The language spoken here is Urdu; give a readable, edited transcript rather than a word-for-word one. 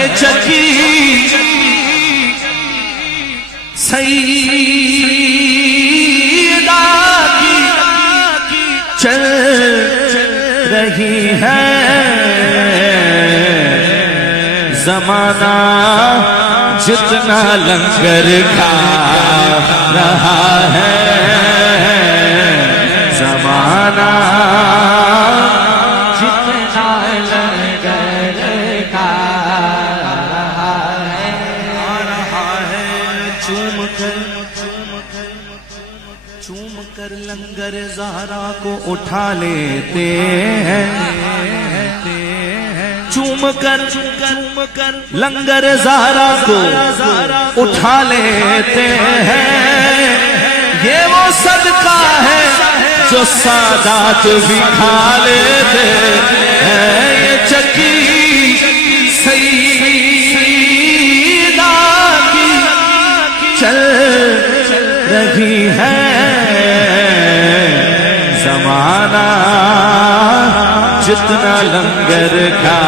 یہ چکی سیدہ کی چل رہی ہے، زمانہ جتنا لنگر کھا رہا ہے، زمانہ جتنا لنگر کھا رہا ہے، چوم کر لنگر زہرا کو اٹھا لیتے ہیں، چوم کر لنگر زہرا کو اٹھا لیتے ہیں، یہ وہ صدقہ ہے جو سادات بھی کھا لیتے ہیں، یہ چکی سیدہ کی چل رہی ہے، زمانہ جتنا لنگر کھا